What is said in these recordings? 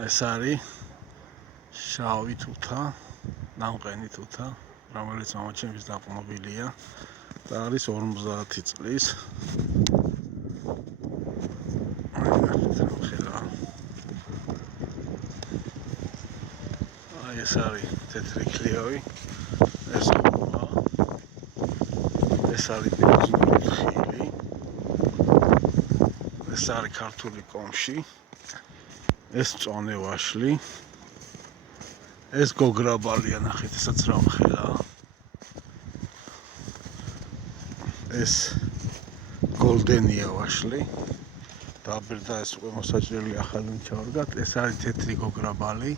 ეს არის შავი თუთა, ნამყენი თუთა, რომელიც მამაჩემის დაყრდნობილია და არის 50 წლის. ეს არის თეთრი ქლიავი, ეს ყომა, ეს არის ბერძნული ხილი, ეს არის ქართული კომში, ეს მწვანე ვაშლი, ეს გოგრაბალია, ნახეთ, ესაც რამხელაა, ეს გოლდენია ვაშლი, დაბერდა ეს უკვე მოსაჭრელი ახალი ჩავარგათ, ეს არის თეთრი გოგრაბალი,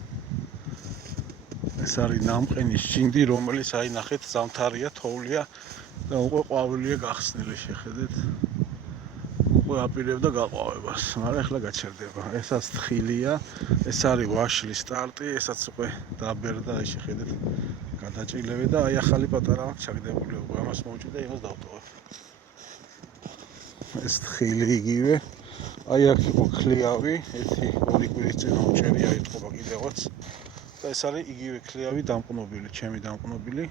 ეს არის ნამყენის ჩინდი, რომელიც აი ნახეთ ზამთარია, თოვლია და უკვე ყვავილია გახსნილი, შეხედეთ. უკვე აპირებდა გაყვავებას, მაგრამ ახლა გაჩერდება. ესაც თხილია, ეს არის ვაშლის სტარტი, ესაც უკვე დაბერდა, აი შეხედეთ, გადაჭილები და აი ახალი პატარა აქვს ჩაგდებული, უკვე ამას მოვჭი და იმას დავტოვებ. ეს თხილი იგივე, აი აქ იყო ქლიავი, ერთი ორი კვირის წინ მოვჭერია, ეთყობა კიდევაც. და ეს არის იგივე ქლიავი დამყნობილი, ჩემი დამყნობილი.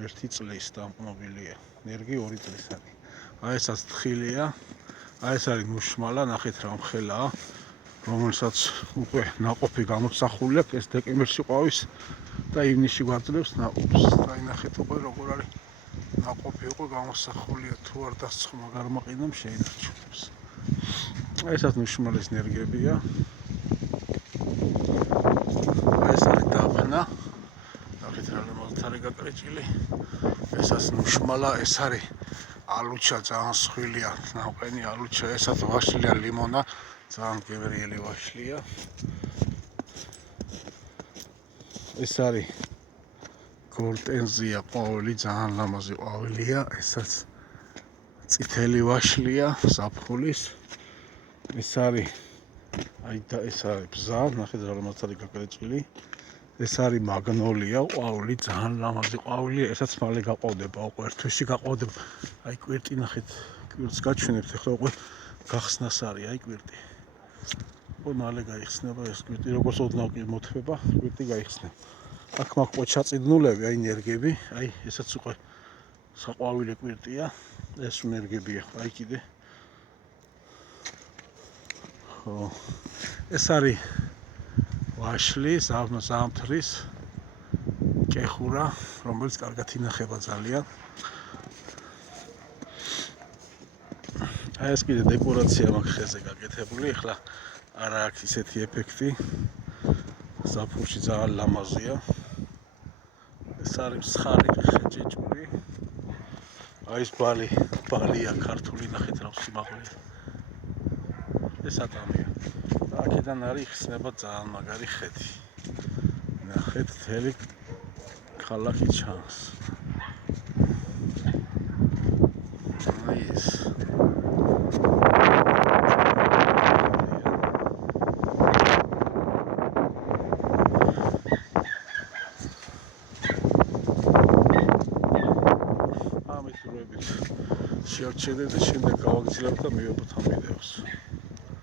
1 წლის დამყნობილია, ნერგი 2 წლის არის. აი ესაც თხილია, აი ეს არის ნუშმალა, ნახეთ რა მხელაა, რომელსაც უკვე ნაყოფი გამოსახული აქვს, ეს დეკემბერში ყვავის და ივნისში გვაძლევს ნაყოფს. აი ნახეთ უკვე როგორ არის ნაყოფი უკვე გამოსახულია, თუ არ დასცხმა გარმაყინამ შეინარჩუნებს. აი ესაც ნუშმალის ნერგებია. აი ეს არის დაფნა, ნახეთ რა ლემალთ არის გაკრეჭილი. ესაც ნუშმალა, ეს არის ალუჩა, ძალიან სხვილია, ნამყენი ალუჩა, ესაც ვაშლია ლიმონა, ძალიან გემრიელი ვაშლია. ეს არის გორტენზია ყვავილი, ძალიან ლამაზი ყვავილია, ესაც წითელი ვაშლია, ზაფხულის. ეს არის აი და ეს არის ბზა, ნახეთ რა ლამაზ არის გაკრეჭილი. ეს არის მაგნოლია ყვავილი, ძალიან ლამაზი ყვავილია, ესაც მალე გაყვავდება, უკვე ერთ თვეში გაყვავდება. აი კვირტი ნახეთ, კვირტს გაჩვენებთ, ახლა უკვე გახსნას არის, აი კვირტი. უკვე მალე გაიხსნება ეს კვირტი, როგორც ოდნავ კი მოთვება, კვირტი გაიხსნება. აქ მაქვს უკვე ჩაწიდნულები, აი ნერგები, აი ესაც უკვე საყვავილი კვირტია, ეს ნერგებია, აი კიდე. ხო, ეს არის ვაშლი, ზამთრის ჭეხურა, რომელიც კარგად ინახება ძალიან. აი ეს კიდე დეკორაცია მაქვს ხეზე გაკეთებული, ახლა არა აქვს ისეთი ეფექტი. ზაფხულში ძალიან ლამაზია. ეს არის მსხალი ხეჭეჭური. აი ეს ბალია ქართული, ნახეთ რა სიმაღლეა. ეს ატამია. და აქედან არის იხსნება ძალიან მაგარი ხედი. ნახეთ, მთელი ქალაქი ჩანს. აი ეს. ამით შევჩერდეთ და შემდეგ გავაგრძელებთ და მივებოთ ამ ვიდეოს.